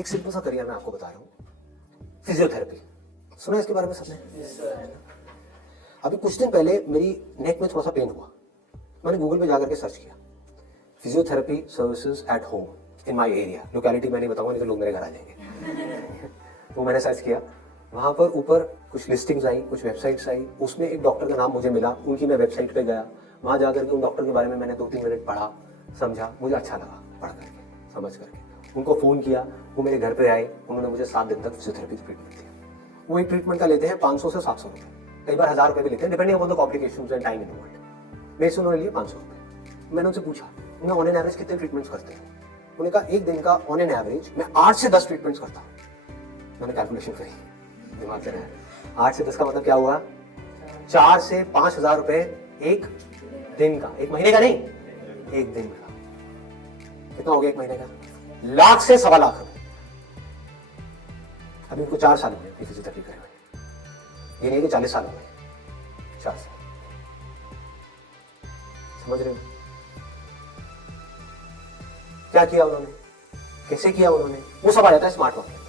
एक सिंपल सा करियर मैं आपको बता रहा हूँ, फिजियोथेरेपी। सुना है इसके बारे में सबने? अभी कुछ दिन पहले मेरी नेक में थोड़ा सा पेन हुआ, मैंने गूगल पे जाकर के सर्च किया physiotherapy services at home in my area. Locality मैं नहीं बताऊंगा, नहीं तो लोग मेरे घर आ जाएंगे। तो मैंने सर्च किया, वहां पर ऊपर कुछ लिस्टिंग्स आई, कुछ वेबसाइट्स आई, उसमें एक डॉक्टर का नाम मुझे मिला, उनकी मैं वेबसाइट पे गया, वहां जाकर के उन डॉक्टर के बारे में मैंने 2-3 मिनट पढ़ा, समझा, मुझे अच्छा लगा पढ़ करके, समझ करके। उनको फोन किया, वो मेरे घर पे आए, उन्होंने मुझे 7 दिन तक फिजियोथेरेपी ट्रीटमेंट दिया। वो एक ट्रीटमेंट का लेते हैं 500 से 700 रुपए, कई बार 1000 रुपए भी लेते हैं, depending upon the complications and time involved. मेरे से उन्होंने लिए 500 रुपए। मैंने उनसे पूछा, उन्हें ऑन एन एवरेज कितने ट्रीटमेंट्स करते हैं? उन्होंने कहा एक दिन का ऑन एन एवरेज मैं 8 से 10 ट्रीटमेंट्स करता हूँ। मैंने कैलकुलेशन करी, दिमाग से 8 से 10 का मतलब क्या हुआ? 4 से 5,000 रुपए एक दिन का, एक महीने का नहीं, एक दिन का। कितना हो गया एक महीने का? लाख से 1.25 लाख रुपए। अभी उनको 4 साल हुए फिजियोथेरेपी करे हुए, ये नहीं कि 40 साल हो गए, 4 साल। समझ रहे हो क्या किया उन्होंने, कैसे किया उन्होंने? वो सब आ जाता है स्मार्ट वर्क के अंदर।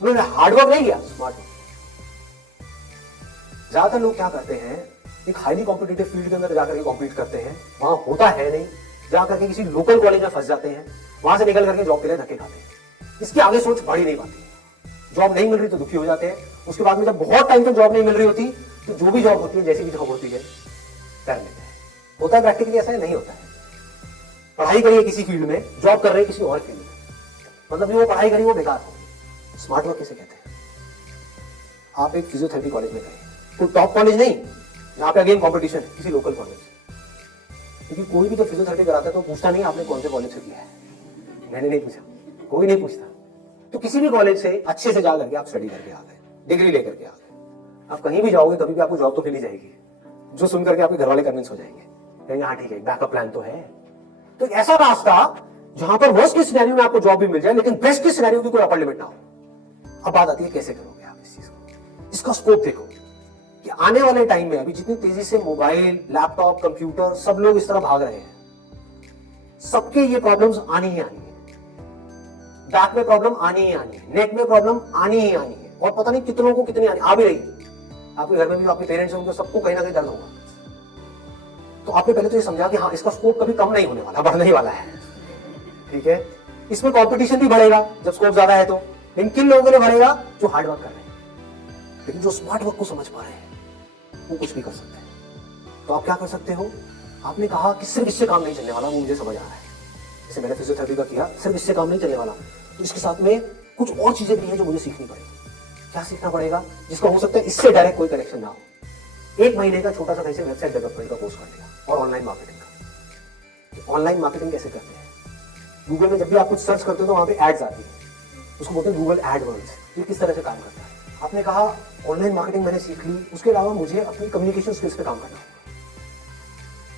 उन्होंने हार्डवर्क नहीं किया, स्मार्ट वर्क। ज्यादातर लोग क्या करते हैं, एक हाईली कॉम्पिटिटिव फील्ड के अंदर जाकर के कॉम्पीट करते हैं, वहां होता है नहीं, जाकर के किसी लोकल कॉलेज में फंस जाते हैं, वहां से निकल करके जॉब के लिए धक्के खाते हैं। इसके आगे सोच बढ़ ही नहीं पाती। जॉब नहीं मिल रही तो दुखी हो जाते हैं, उसके बाद में जब बहुत टाइम तक जॉब नहीं मिल रही होती तो जो भी जॉब होती है, जैसी भी जॉब होती है, कर लेते हैं। होता है प्रैक्टिकली ऐसा है? नहीं होता है। पढ़ाई करिए किसी फील्ड में, जॉब कर रहे हैं किसी और फील्ड में, मतलब वो पढ़ाई करी वो बेकार हो। स्मार्ट वर्क किसे कहते हैं? आप एक फिजियोथेरेपी कॉलेज में गए, कोई टॉप कॉलेज नहीं जहां पे अगेन कंपटीशन है, किसी लोकल कॉलेज। क्योंकि कोई भी तो फिजियोथेरेपी कराता है तो पूछता नहीं आपने कौन से कॉलेज से किया है, मैंने नहीं पूछा, कोई नहीं पूछता। तो किसी भी कॉलेज से अच्छे से जा करके आप स्टडी करके आ गए, डिग्री लेकर के आ गए, आप कहीं भी जाओगे कभी भी आपको जॉब तो मिल ही जाएगी, जो सुन करके आपके घर वाले कन्विंस हो जाएंगे, कहेंगे हाँ ठीक है, बैकअप प्लान तो है। तो ऐसा रास्ता जहां पर वर्स्ट के सिनेरियो में आपको जॉब भी मिल जाए, लेकिन बेस्ट के सिनेरियो की कोई अपर लिमिट ना हो। अब बात आती है कैसे करोगे आप इस चीज को? इसका स्कोप देखो कि आने वाले टाइम में अभी जितनी तेजी से मोबाइल, लैपटॉप, कंप्यूटर, सब लोग इस तरह भाग रहे हैं, सबके ये प्रॉब्लम्स आनी ही आनी है। बैक में प्रॉब्लम आनी ही आनी है, नेक में प्रॉब्लम आनी ही आनी है, और पता नहीं कितनों को कितनी आनी आ भी रही है। आपके घर में भी आपके पेरेंट्स होंगे, सबको कहीं ना कहीं दर्द होगा। तो आपने पहले तो ये समझा कि हाँ इसका स्कोप कभी कम नहीं होने वाला, बढ़ने ही वाला है, ठीक है। इसमें कंपटीशन भी बढ़ेगा जब स्कोप ज्यादा है तो, लेकिन किन लोगों के लिए बढ़ेगा? जो हार्ड वर्क कर रहे हैं। लेकिन जो स्मार्ट वर्क को समझ पा रहे हैं वो कुछ भी कर सकते हैं। तो आप क्या कर सकते हो? आपने कहा कि सिर्फ इससे काम नहीं चलने वाला, वो मुझे समझ आ रहा है, जैसे मैंने फिजियोथेरेपी का किया, सिर्फ इससे काम नहीं चलने वाला, तो इसके साथ में कुछ और चीजें भी हैं जो मुझे सीखनी पड़ेगी। क्या सीखना पड़ेगा? जिसका हो सकता है इससे डायरेक्ट कोई कनेक्शन ना हो। 1 महीने का छोटा सा कहीं से वेबसाइट डेवलपमेंट का कोर्स कर लिया, और ऑनलाइन मार्केटिंग का। ऑनलाइन मार्केटिंग कैसे करते हैं? गूगल में जब भी आप कुछ सर्च करते हो तो वहां पे एड्स आती है, उसको बोलते हैं गूगल एडवर्ड्स। ये किस तरह से काम करता है? आपने कहा ऑनलाइन मार्केटिंग मैंने सीख ली, उसके अलावा मुझे अपनी कम्युनिकेशन स्किल्स पे काम करना होगा।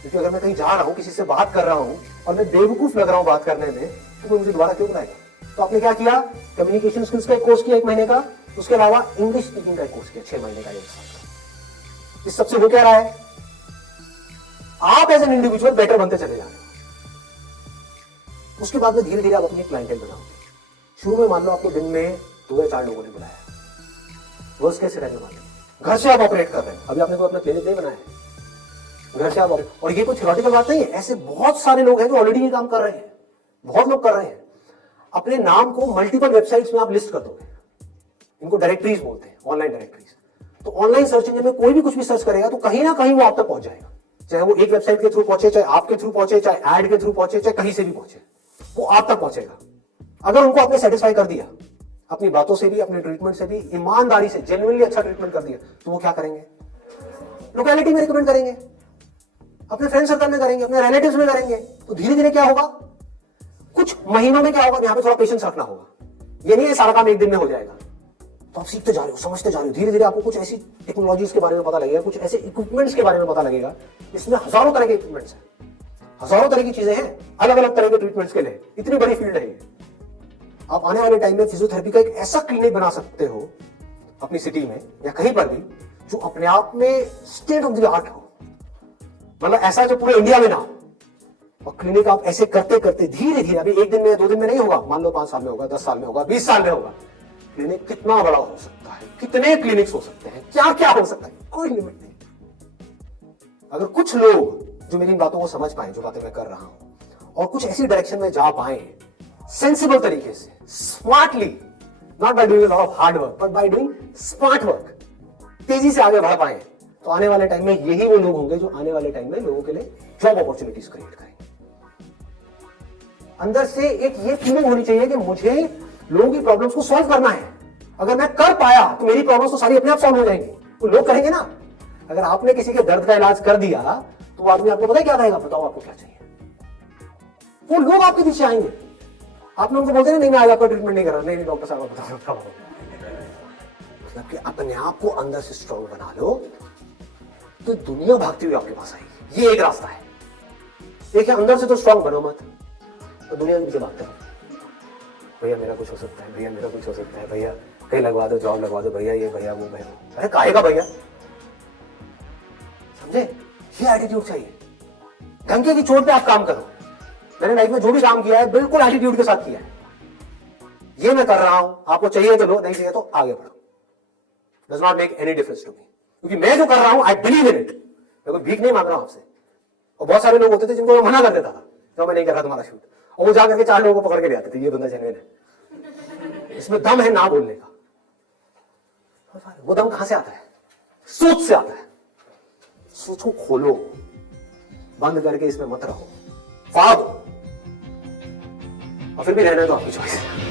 क्योंकि अगर मैं कहीं जा रहा हूं, किसी से बात कर रहा हूं और मैं बेवकूफ लग रहा हूं बात करने में, तो कोई मुझे दोबारा क्यों बुलाएगा? तो आपने क्या किया? कम्युनिकेशन स्किल्स का एक कोर्स किया 1 महीने का, उसके अलावा इंग्लिश स्पीकिंग का एक कोर्स किया 6 महीने का, 1 साल का। इस सबसे हो क्या रहा है? आप एज एन इंडिविजुअल बेटर बनते चले जा रहे हो। उसके बाद में धीरे धीरे आप अपनी क्लाइंटेल बनाओगे। शुरू में मान लो आपको दिन में 2 या 4 लोगों ने बुलाया, वर्स्ट केस सिनेरियो मान लो घर से आप ऑपरेट कर रहे हैं, अभी आपने कोई अपना क्लिनिक नहीं बनाया है, घर से आप और ये कोई थ्योरेटिकल बात नहीं है, ऐसे बहुत सारे लोग हैं जो ऑलरेडी ये काम कर रहे हैं, बहुत लोग कर रहे हैं। अपने नाम को मल्टीपल वेबसाइट्स में आप लिस्ट कर दोगे, इनको डायरेक्टरीज बोलते हैं, ऑनलाइन डायरेक्टरीज। तो ऑनलाइन सर्च इंजन में कोई भी कुछ भी सर्च करेगा तो कहीं ना कहीं वो आप तक पहुंच जाएगा, चाहे वो एक वेबसाइट के थ्रू पहुंचे, चाहे आपके थ्रू पहुंचे, चाहे एड के थ्रू पहुंचे, चाहे कहीं से भी पहुंचे, वो आप तक पहुंचेगा। अगर उनको आपने सेटिस्फाई कर दिया, अपनी बातों से भी, अपने ट्रीटमेंट से भी, ईमानदारी से, जेन्युइनली अच्छा ट्रीटमेंट कर दिया, तो वो क्या करेंगे? लोकेलिटी में रिकमेंड करेंगे, अपने फ्रेंड सर्कल में करेंगे, अपने रिलेटिव्स में करेंगे। तो धीरे धीरे क्या होगा? कुछ महीनों में क्या होगा? यहाँ पे थोड़ा पेशेंस रखना होगा। ये नहीं है सारा काम एक दिन में हो जाएगा। तो आप सीखते जा रहे हो, समझते जा रहे हो, धीरे धीरे आपको कुछ ऐसी टेक्नोलॉजीज के बारे में पता लगेगा, कुछ ऐसे इक्विपमेंट्स के बारे में पता लगेगा। इसमें हजारों तरह के इक्विपमेंट्स हैं, हजारों तरह की चीजें हैं, अलग अलग तरह के ट्रीटमेंट्स के लिए। इतनी बड़ी फील्ड है ये। आप आने वाले टाइम में फिजियोथेरेपी का एक ऐसा क्लिनिक बना सकते हो अपनी सिटी में या कहीं पर भी, जो अपने आप में स्टेट ऑफ द आर्ट हो। मतलब ऐसा जो पूरे इंडिया में ना हो, और क्लिनिक आप ऐसे करते करते धीरे धीरे, अभी एक दिन में 2 दिन में नहीं होगा, मान लो 5 साल में होगा, 10 साल में होगा, 20 साल में होगा। क्लिनिक कितना बड़ा हो सकता है, कितने क्लिनिक्स हो सकते हैं, क्या क्या हो सकता है, कोई लिमिट नहीं। अगर कुछ लोग जो मेरी इन बातों को समझ पाए, जो बातें मैं कर रहा हूं, और कुछ ऐसी डायरेक्शन में जा पाए सेंसिबल तरीके से, smartly, not by doing a lot of hard work but by doing smart work, तेजी से आगे बढ़ पाए, तो आने वाले टाइम में यही वो लोग होंगे जो आने वाले टाइम में लोगों के लिए जॉब अपॉर्चुनिटीज क्रिएट करेंगे। अंदर से एक ये फीलिंग होनी चाहिए कि मुझे लोगों की प्रॉब्लम्स को सॉल्व करना है। अगर मैं कर पाया तो मेरी प्रॉब्लम्स तो सारी अपने आप सॉल्व हो जाएंगी। तो लोग कहेंगे ना, अगर आपने किसी के दर्द का इलाज कर दिया तो वो आदमी आपको पता है क्या कहेगा, बताओ आपको क्या चाहिए। वो लोग आपके पीछे आएंगे। आपने उनको बोलते नहीं मैं आज आपका ट्रीटमेंट नहीं कर रहा, नहीं डॉक्टर साहब बताओ। मतलब कि अपने आप को अंदर से स्ट्रॉन्ग बना लो तो दुनिया भागती हुई आपके पास आएगी। ये एक रास्ता है। देखिए, अंदर से तो स्ट्रॉन्ग बनो मत, तो दुनिया के पीछे भागते हो। भैया मेरा कुछ हो सकता है, भैया मेरा कुछ हो सकता है, भैया कहीं लगवा दो, जॉब लगवा दो, भैया ये भैया वो भैया। अरे काहे का भैया, समझे? ये एटीट्यूड चाहिए। डंके की चोट पे आप काम करो। मैंने लाइफ में जो भी काम किया है बिल्कुल एटीट्यूड के साथ किया है। ये मैं कर रहा हूं, आपको चाहिए तो लो, नहीं चाहिए तो आगे बढ़ो। Does not make any difference to me, क्योंकि मैं जो कर रहा हूं आई बिलीव इन इट। मैं कोई भीख नहीं मांग रहा हूं आपसे। और बहुत सारे लोग होते थे जिनको मैं मना कर देता था, तो मैं नहीं कर रहा तुम्हारा शूट, और वो जाकर के 4 लोगों को पकड़ के ले आते थे, ये बंदा जेन्युइन है, इसमें दम है ना बोलने का। वो दम कहां से आता है? सोच से आता है। सोचो खोलो, बंद करके इसमें मत रहो, फाड़ दो, और फिर भी रहना तो आपकी चॉइस है।